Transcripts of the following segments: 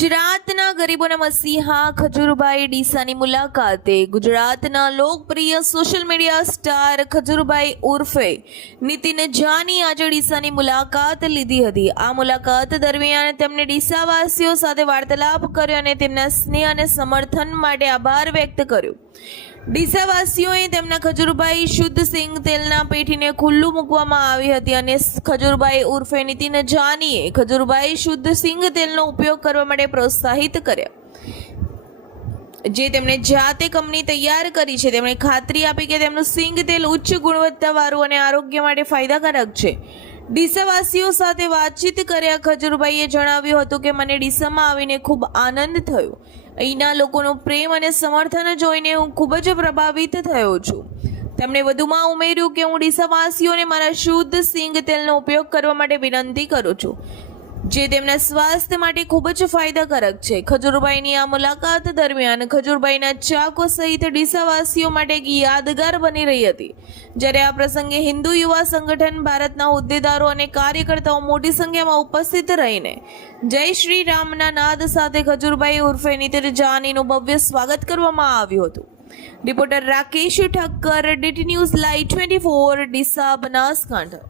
ગુજરાતના ગરીબોના મસીહા ખજૂરભાઈ ડીસાની મુલાકાતે ગુજરાતના લોકપ્રિય સોશિયલ મીડિયા સ્ટાર ખજૂરભાઈ ઉર્ફે નીતિન જાની આજે ડીસાની મુલાકાત લીધી હતી। આ મુલાકાત દરમિયાન તેમણે ડીસાવાસીઓ સાથે વાર્તાલાપ કર્યો અને તેમના સ્નેહ અને સમર્થન માટે આભાર વ્યક્ત કર્યો। ડીસાવાસીઓએ તેમના ખજૂરભાઈ શુદ્ધ સિંગ તેલના પેટીને ખુલ્લું મૂકવામાં આવી હતી અને ખજૂરભાઈ ઉર્ફે નીતિન જાનીએ ખજૂરભાઈ શુદ્ધ સિંગ તેલનો ઉપયોગ કરવા માટે પ્રોત્સાહિત કર્યા, જે તેમણે જાતે કંપની તૈયાર કરી છે। તેમણે ખાતરી આપી કે તેમનું સિંગ તેલ ઉચ્ચ ગુણવત્તાવાળું અને આરોગ્ય માટે ફાયદાકારક છે। ડીસાવાસીઓ સાથે વાતચીત કર્યા ખજૂરભાઈએ જણાવ્યું હતું કે મને ડીસામાં આવીને ખૂબ આનંદ થયો। અહીંના લોકોનો પ્રેમ અને સમર્થન જોઈને હું ખૂબ જ પ્રભાવિત થયો છું। તેમણે વધુમાં ઉમેર્યું કે હું ડીસાવાસીઓને મારા શુદ્ધ સિંગ તેલનો ઉપયોગ કરવા માટે વિનંતી કરું છું, જે તેમના સ્વાસ્થ્ય માટે ખૂબ જ ફાયદાકારક છે। ખજૂરભાઈની આ મુલાકાત દરમિયાન ખજૂરભાઈના ચાકો સહિત ડીસાવાસીઓ માટે એક યાદગાર બની રહી હતી। જ્યારે આ પ્રસંગે હિન્દુ યુવા સંગઠન, ભારતના હોદ્દેદારો અને કાર્યકર્તાઓ મોટી સંખ્યામાં ઉપસ્થિત રહીને જય શ્રી રામના નાદ સાથે ખજૂરભાઈ ઉર્ફે નીતિન જાનીનું ભવ્ય સ્વાગત કરવામાં આવ્યું હતું। Reporter Rakesh Thakkar, DT news live 24, Deesa, Banaskantha.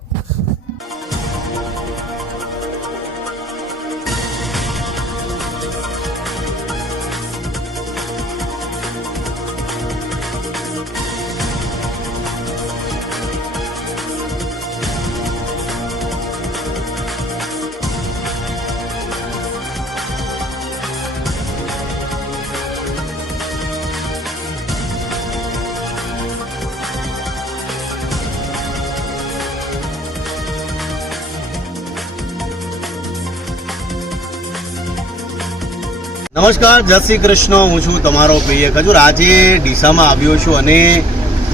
નમસ્કાર, જય શ્રી કૃષ્ણ। હું છું તમારો પ્રિય ખજૂર। આજે ડીસામાં આવ્યો છું અને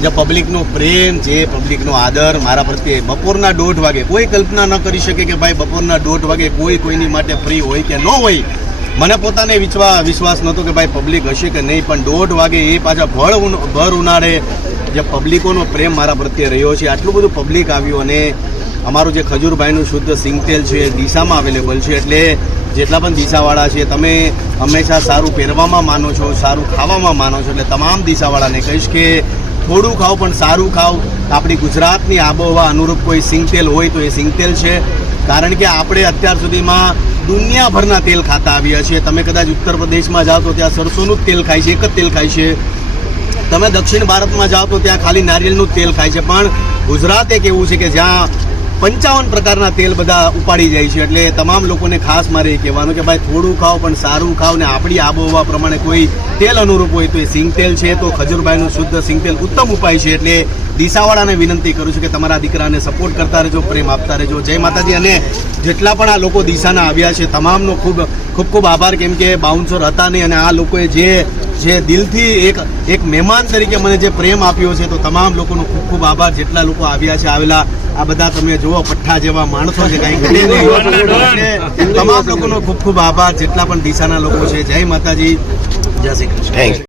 જે પબ્લિકનો પ્રેમ, જે પબ્લિકનો આદર મારા પ્રત્યે બપોરના 1:30 વાગે કોઈ કલ્પના ન કરી શકે કે ભાઈ બપોરના 1:30 વાગે કોઈ કોઈની માટે ફ્રી હોય કે ન હોય। મને પોતાને વિશ્વાસ નહોતો કે ભાઈ પબ્લિક હશે કે નહીં, પણ 1:30 વાગે એ પાછા ભર ઉનાળે જે પબ્લિકોનો પ્રેમ મારા પ્રત્યે રહ્યો છે, આટલું બધું પબ્લિક આવ્યું અને અમારું જે ખજૂરભાઈનું શુદ્ધ સિંગતેલ છે ડીસામાં અવેલેબલ છે। એટલે જેટલા પણ ડીસાવાળા છે, તમે હંમેશા સારું પહેરવામાં માનો છો, સારું ખાવામાં માનો છો, એટલે તમામ ડીસાવાળાને કહીશ કે થોડું ખાઓ પણ સારું ખાઓ। આપણી ગુજરાતની આબોહવા અનુરૂપ કોઈ સિંગતેલ હોય તો એ સિંગતેલ છે, કારણ કે આપણે અત્યાર સુધીમાં દુનિયાભરના તેલ ખાતા આવ્યા છીએ। તમે કદાચ ઉત્તર પ્રદેશમાં જાઓ તો ત્યાં સરસોનું જ તેલ ખાય છે, એક જ તેલ ખાય છે। તમે દક્ષિણ ભારતમાં જાઓ તો ત્યાં ખાલી નારિયેળનું જ તેલ ખાય છે, પણ ગુજરાત એક એવું છે કે જ્યાં 55 પ્રકારના તેલ બધા ઉપાડી જાય છે। એટલે તમામ લોકોને ખાસ મારે એ કહેવાનું કે ભાઈ થોડું ખાઓ પણ સારું ખાઓ, ને આપણી આબોહવા પ્રમાણે કોઈ તેલ અનુરૂપ હોય તો એ સિંગતેલ છે, તો ખજૂરભાઈનું શુદ્ધ સિંગતેલ ઉત્તમ ઉપાય છે। એટલે ડીસાવાળાને વિનંતી કરું છું કે તમારા દીકરાને સપોર્ટ કરતા રહેજો, પ્રેમ આપતા રહેજો। જય માતાજી। અને જેટલા પણ આ લોકો ડીસાના આવ્યા છે તમામનો ખૂબ ખૂબ આભાર, કેમ કે બાઉન્સર હતા નહીં અને આ લોકોએ જે દિલથી એક મહેમાન તરીકે મને જે પ્રેમ આપ્યો છે, તો તમામ લોકોનો ખૂબ ખૂબ આભાર। જેટલા લોકો આવ્યા છે, આવેલા આ બધા તમે જુઓ પઠ્ઠા જેવા માણસો છે, કાંઈ ઘટે નહીં। તમામ લોકોનો ખૂબ ખૂબ આભાર, જેટલા પણ ડીસાના લોકો છે। જય માતાજી, જય શ્રી કૃષ્ણ।